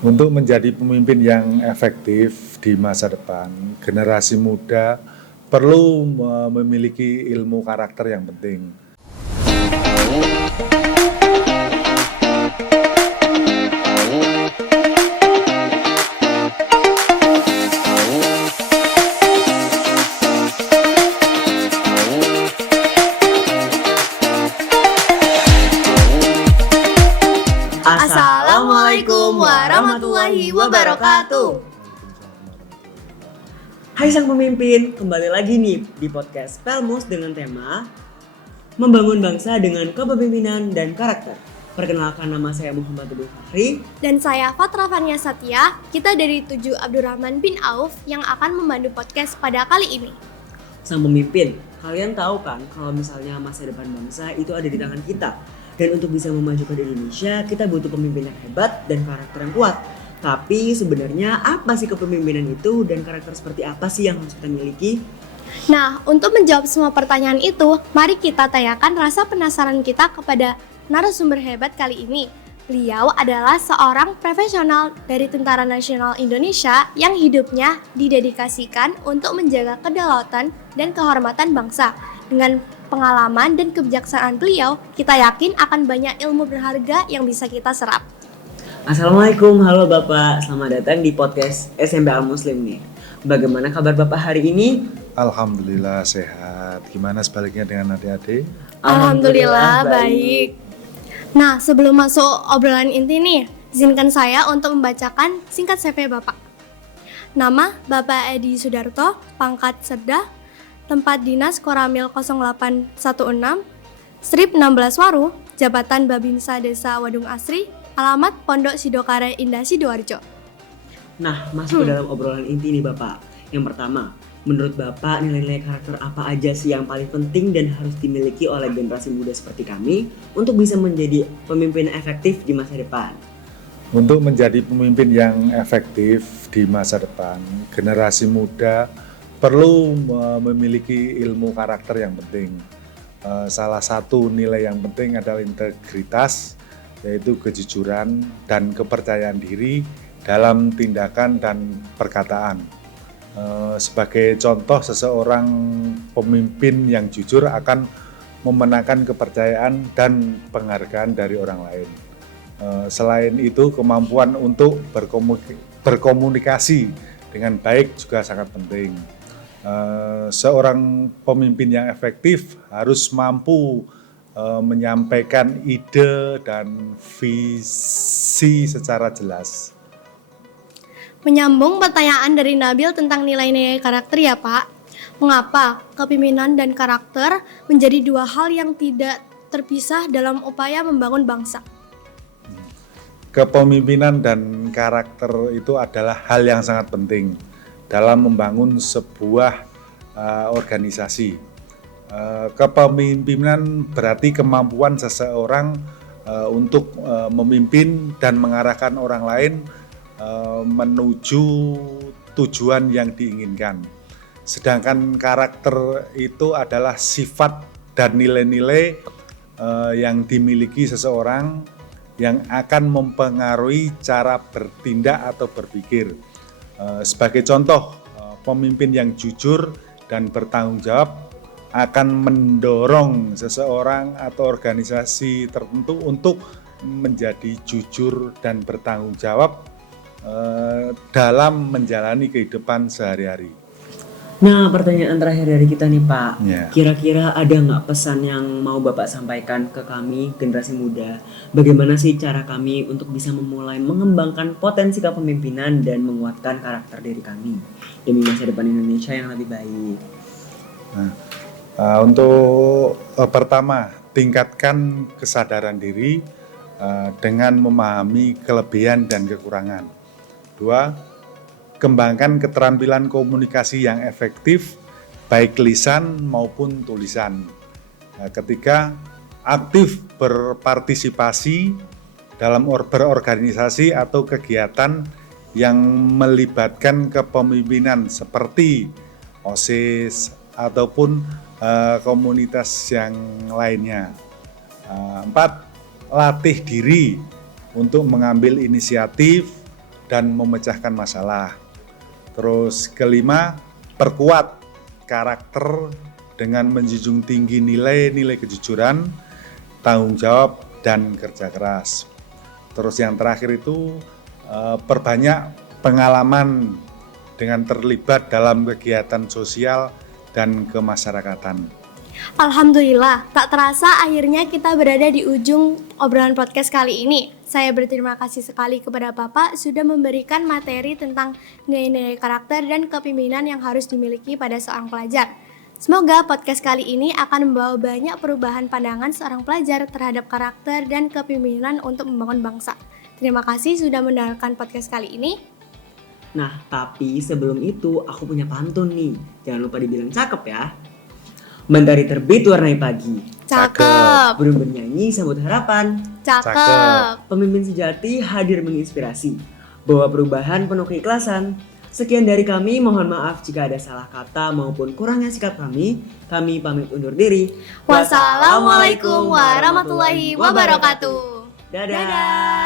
Untuk menjadi pemimpin yang efektif di masa depan, generasi muda perlu memiliki ilmu karakter yang penting. Assalamualaikum warahmatullahi wabarakatuh. Hai sang pemimpin, kembali lagi nih di podcast Pelmus dengan tema Membangun Bangsa dengan Kepemimpinan dan Karakter. Perkenalkan, nama saya Muhammad Abdul Fahri. Dan saya Fatra Fania Satya, kita dari 7 Abdurrahman bin Auf yang akan memandu podcast pada kali ini. Sang pemimpin, kalian tahu kan kalau misalnya masa depan bangsa itu ada di tangan kita. Dan untuk bisa memajukan Indonesia, kita butuh pemimpin yang hebat dan karakter yang kuat. Tapi sebenarnya apa sih kepemimpinan itu dan karakter seperti apa sih yang harus kita miliki? Nah, untuk menjawab semua pertanyaan itu, mari kita tanyakan rasa penasaran kita kepada narasumber hebat kali ini. Beliau adalah seorang profesional dari Tentara Nasional Indonesia yang hidupnya didedikasikan untuk menjaga kedaulatan dan kehormatan bangsa. Dengan pengalaman dan kebijaksanaan beliau, kita yakin akan banyak ilmu berharga yang bisa kita serap. Assalamualaikum, halo Bapak, selamat datang di podcast SMP Al Muslim nih. Bagaimana kabar Bapak hari ini? Alhamdulillah sehat. Gimana sebaliknya dengan adik-adik? Alhamdulillah baik. Nah, sebelum masuk obrolan inti nih, izinkan saya untuk membacakan singkat CV Bapak. Nama Bapak Edi Sudarto, pangkat Sedda, tempat dinas Koramil 0816, Strip 16 Waru, Jabatan Babinsa Desa Wadung Asri, alamat Pondok Sidokare Indah Sidoarjo. Nah, masuk ke dalam obrolan inti nih Bapak. Yang pertama, menurut Bapak nilai-nilai karakter apa aja sih yang paling penting dan harus dimiliki oleh generasi muda seperti kami untuk bisa menjadi pemimpin efektif di masa depan? Untuk menjadi pemimpin yang efektif di masa depan, generasi muda perlu memiliki ilmu karakter yang penting. Salah satu nilai yang penting adalah integritas, yaitu kejujuran dan kepercayaan diri dalam tindakan dan perkataan. Sebagai contoh, seseorang pemimpin yang jujur akan memenangkan kepercayaan dan penghargaan dari orang lain. Selain itu, kemampuan untuk berkomunikasi dengan baik juga sangat penting. Seorang pemimpin yang efektif harus mampu menyampaikan ide dan visi secara jelas. Menyambung pertanyaan dari Nabil tentang nilai-nilai karakter ya Pak. Mengapa kepemimpinan dan karakter menjadi dua hal yang tidak terpisah dalam upaya membangun bangsa? Kepemimpinan dan karakter itu adalah hal yang sangat penting dalam membangun sebuah organisasi. Kepemimpinan berarti kemampuan seseorang untuk memimpin dan mengarahkan orang lain menuju tujuan yang diinginkan. Sedangkan karakter itu adalah sifat dan nilai-nilai yang dimiliki seseorang yang akan mempengaruhi cara bertindak atau berpikir. Sebagai contoh, pemimpin yang jujur dan bertanggung jawab akan mendorong seseorang atau organisasi tertentu untuk menjadi jujur dan bertanggung jawab dalam menjalani kehidupan sehari-hari. Nah, pertanyaan terakhir dari kita nih Pak, Ya. kira-kira ada nggak pesan yang mau Bapak sampaikan ke kami, generasi muda? Bagaimana sih cara kami untuk bisa memulai mengembangkan potensi kepemimpinan dan menguatkan karakter diri kami demi masa depan Indonesia yang lebih baik? Nah, untuk pertama, tingkatkan kesadaran diri dengan memahami kelebihan dan kekurangan. 2, kembangkan keterampilan komunikasi yang efektif, baik lisan maupun tulisan. Ketiga, aktif berpartisipasi dalam berorganisasi atau kegiatan yang melibatkan kepemimpinan seperti OSIS ataupun komunitas yang lainnya. 4, latih diri untuk mengambil inisiatif, dan memecahkan masalah. Terus kelima, perkuat karakter dengan menjunjung tinggi nilai-nilai kejujuran, tanggung jawab, dan kerja keras. Terus yang terakhir itu perbanyak pengalaman dengan terlibat dalam kegiatan sosial dan kemasyarakatan. Alhamdulillah, tak terasa akhirnya kita berada di ujung obrolan podcast kali ini. Saya berterima kasih sekali kepada Bapak sudah memberikan materi tentang nilai-nilai karakter dan kepemimpinan yang harus dimiliki pada seorang pelajar. Semoga podcast kali ini akan membawa banyak perubahan pandangan seorang pelajar terhadap karakter dan kepemimpinan untuk membangun bangsa. Terima kasih sudah mendengarkan podcast kali ini. Nah, tapi sebelum itu aku punya pantun nih. Jangan lupa dibilang cakep ya. Mentari terbit warnai pagi. Cakep. Burung bernyanyi sambut harapan. Cakep. Pemimpin sejati hadir menginspirasi. Bawa perubahan penuh keikhlasan. Sekian dari kami, mohon maaf jika ada salah kata maupun kurangnya sikap kami. Kami pamit undur diri. Wassalamualaikum warahmatullahi wabarakatuh. Dadah. Dadah.